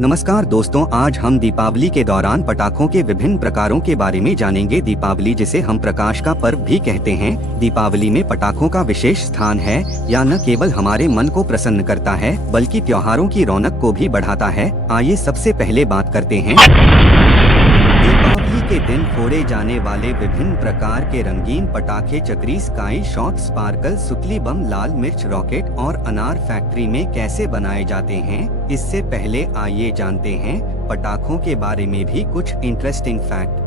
नमस्कार दोस्तों, आज हम दीपावली के दौरान पटाखों के विभिन्न प्रकारों के बारे में जानेंगे। दीपावली, जिसे हम प्रकाश का पर्व भी कहते हैं, दीपावली में पटाखों का विशेष स्थान है। यह न केवल हमारे मन को प्रसन्न करता है बल्कि त्योहारों की रौनक को भी बढ़ाता है। आइए सबसे पहले बात करते हैं दीपावली के दिन फोड़े जाने वाले विभिन्न प्रकार के रंगीन पटाखे। चक्री, स्काई शॉट, स्पार्कल, सुतली बम, लाल मिर्च रॉकेट और अनार फैक्ट्री में कैसे बनाए जाते हैं। इससे पहले आइए जानते हैं पटाखों के बारे में भी कुछ इंटरेस्टिंग फैक्ट।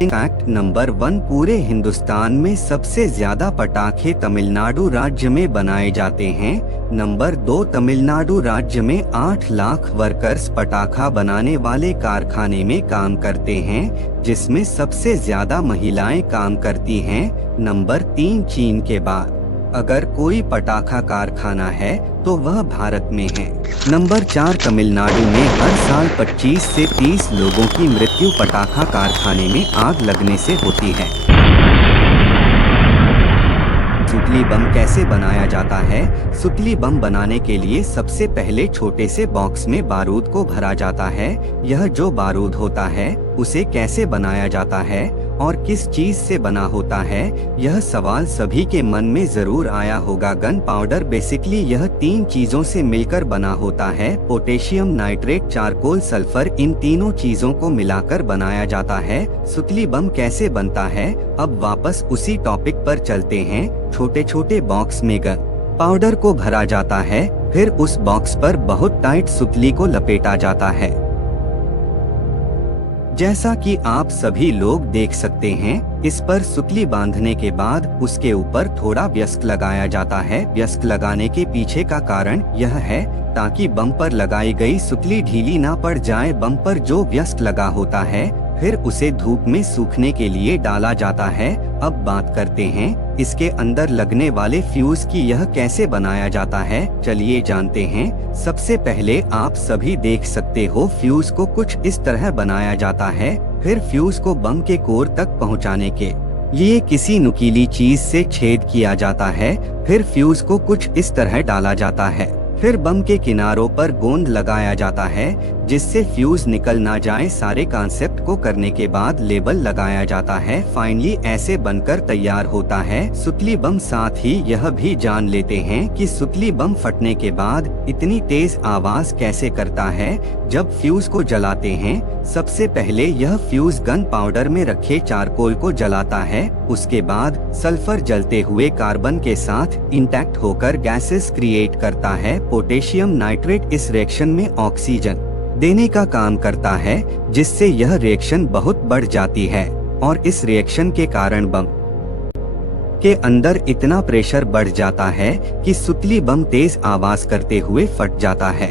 फैक्ट नंबर 1, पूरे हिंदुस्तान में सबसे ज्यादा पटाखे तमिलनाडु राज्य में बनाए जाते हैं। नंबर 2, तमिलनाडु राज्य में 8 लाख वर्कर्स पटाखा बनाने वाले कारखाने में काम करते हैं, जिसमें सबसे ज्यादा महिलाएं काम करती हैं। नंबर 3, चीन के बाद अगर कोई पटाखा कारखाना है तो वह भारत में है। नंबर 4, तमिलनाडु में हर साल 25 से 30 लोगों की मृत्यु पटाखा कारखाने में आग लगने से होती है। सुतली बम कैसे बनाया जाता है। सुतली बम बनाने के लिए सबसे पहले छोटे से बॉक्स में बारूद को भरा जाता है। यह जो बारूद होता है उसे कैसे बनाया जाता है और किस चीज से बना होता है, यह सवाल सभी के मन में जरूर आया होगा। गन पाउडर बेसिकली यह 3 चीजों से मिलकर बना होता है। पोटेशियम नाइट्रेट, चारकोल, सल्फर, इन तीनों चीजों को मिलाकर बनाया जाता है। सुतली बम कैसे बनता है, अब वापस उसी टॉपिक पर चलते हैं। छोटे छोटे बॉक्स में गन पाउडर को भरा जाता है, फिर उस बॉक्स पर बहुत टाइट सुतली को लपेटा जाता है, जैसा कि आप सभी लोग देख सकते हैं। इस पर सुतली बांधने के बाद उसके ऊपर थोड़ा व्यस्क लगाया जाता है। व्यस्क लगाने के पीछे का कारण यह है ताकि बम पर लगाई गई सुतली ढीली ना पड़ जाए। बम पर जो व्यस्क लगा होता है फिर उसे धूप में सूखने के लिए डाला जाता है। अब बात करते हैं इसके अंदर लगने वाले फ्यूज की। यह कैसे बनाया जाता है, चलिए जानते हैं। सबसे पहले आप सभी देख सकते हो फ्यूज को कुछ इस तरह बनाया जाता है। फिर फ्यूज को बम के कोर तक पहुंचाने के लिए किसी नुकीली चीज से छेद किया जाता है। फिर फ्यूज को कुछ इस तरह डाला जाता है। फिर बम के किनारों पर गोंद लगाया जाता है जिससे फ्यूज निकल ना जाए। सारे कॉन्सेप्ट को करने के बाद लेबल लगाया जाता है। फाइनली ऐसे बनकर तैयार होता है सुतली बम। साथ ही यह भी जान लेते हैं कि सुतली बम फटने के बाद इतनी तेज आवाज कैसे करता है जब फ्यूज को जलाते हैं। सबसे पहले यह फ्यूज गन पाउडर में रखे चारकोल को जलाता है। उसके बाद सल्फर जलते हुए कार्बन के साथ इंटैक्ट होकर गैसेस क्रिएट करता है। पोटेशियम नाइट्रेट इस रिएक्शन में ऑक्सीजन देने का काम करता है, जिससे यह रिएक्शन बहुत बढ़ जाती है और इस रिएक्शन के कारण बम के अंदर इतना प्रेशर बढ़ जाता है कि सुतली बम तेज आवाज करते हुए फट जाता है।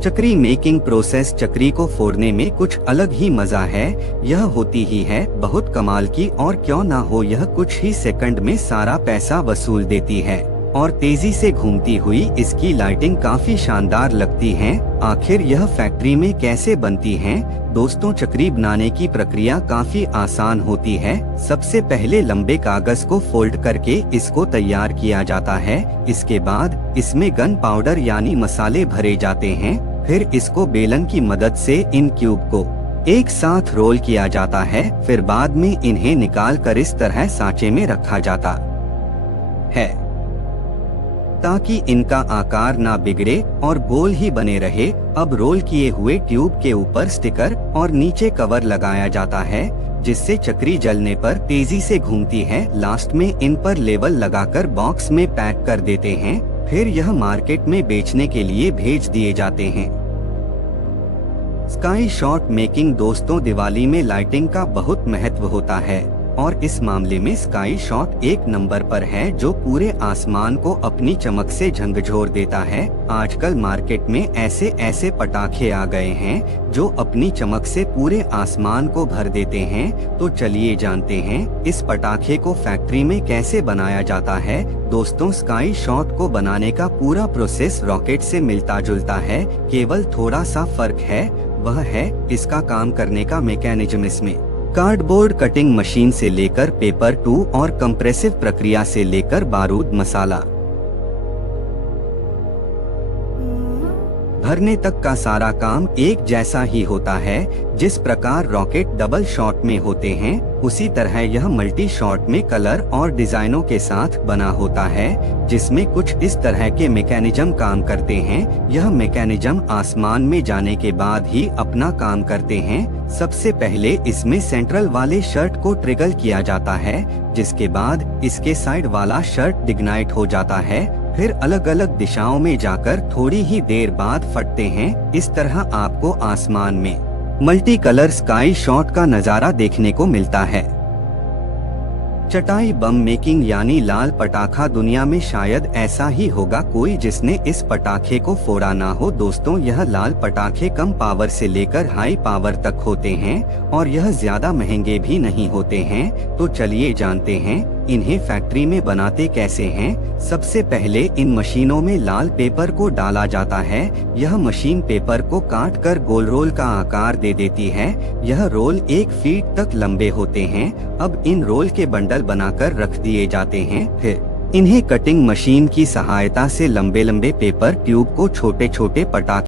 चक्री मेकिंग प्रोसेस, चक्री को फोड़ने में कुछ अलग ही मजा है। यह होती ही है बहुत कमाल की, और क्यों ना हो, यह कुछ ही सेकंड में सारा पैसा वसूल देती है और तेजी से घूमती हुई इसकी लाइटिंग काफी शानदार लगती है। आखिर यह फैक्ट्री में कैसे बनती है। दोस्तों, चक्री बनाने की प्रक्रिया काफी आसान होती है। सबसे पहले लंबे कागज को फोल्ड करके इसको तैयार किया जाता है। इसके बाद इसमें गन पाउडर यानी मसाले भरे जाते हैं। फिर इसको बेलन की मदद से इन क्यूब को एक साथ रोल किया जाता है। फिर बाद में इन्हें निकाल कर इस तरह सांचे में रखा जाता है ताकि इनका आकार ना बिगड़े और गोल ही बने रहे। अब रोल किए हुए ट्यूब के ऊपर स्टिकर और नीचे कवर लगाया जाता है, जिससे चक्री जलने पर तेजी से घूमती है। लास्ट में इन पर लेबल लगाकर बॉक्स में पैक कर देते हैं। फिर यह मार्केट में बेचने के लिए भेज दिए जाते हैं। स्काई शॉट मेकिंग, दोस्तों, दिवाली में लाइटिंग का बहुत महत्व होता है और इस मामले में स्काई शॉट 1 नंबर पर है, जो पूरे आसमान को अपनी चमक से झंझोर देता है। आजकल मार्केट में ऐसे ऐसे पटाखे आ गए हैं जो अपनी चमक से पूरे आसमान को भर देते हैं। तो चलिए जानते हैं इस पटाखे को फैक्ट्री में कैसे बनाया जाता है। दोस्तों, स्काई शॉट को बनाने का पूरा प्रोसेस रॉकेट से मिलता जुलता है। केवल थोड़ा सा फर्क है, वह है इसका काम करने का मैकेनिज्म। इसमें कार्डबोर्ड कटिंग मशीन से लेकर पेपर टू और कंप्रेसिव प्रक्रिया से लेकर बारूद मसाला भरने तक का सारा काम एक जैसा ही होता है। जिस प्रकार रॉकेट डबल शॉट में होते हैं, उसी तरह यह मल्टी शॉट में कलर और डिजाइनों के साथ बना होता है, जिसमें कुछ इस तरह के मैकेनिज्म काम करते हैं। यह मैकेनिज्म आसमान में जाने के बाद ही अपना काम करते हैं। सबसे पहले इसमें सेंट्रल वाले शर्ट को ट्रिगर किया जाता है, जिसके बाद इसके साइड वाला शर्ट डिग्नाइट हो जाता है, फिर अलग अलग दिशाओं में जाकर थोड़ी ही देर बाद फटते हैं। इस तरह आपको आसमान में मल्टी कलर स्काई शॉट का नजारा देखने को मिलता है। चटाई बम मेकिंग यानी लाल पटाखा, दुनिया में शायद ऐसा ही होगा कोई जिसने इस पटाखे को फोड़ा ना हो। दोस्तों, यह लाल पटाखे कम पावर से लेकर हाई पावर तक होते हैं और यह ज्यादा महंगे भी नहीं होते हैं। तो चलिए जानते हैं इन्हें फैक्ट्री में बनाते कैसे हैं। सबसे पहले इन मशीनों में लाल पेपर को डाला जाता है। यह मशीन पेपर को काट कर गोल रोल का आकार दे देती है। यह रोल 1 फीट तक लंबे होते हैं। अब इन रोल के बंडल बनाकर रख दिए जाते हैं। फिर इन्हें कटिंग मशीन की सहायता से लंबे लंबे पेपर ट्यूब को छोटे छोटे पटाखे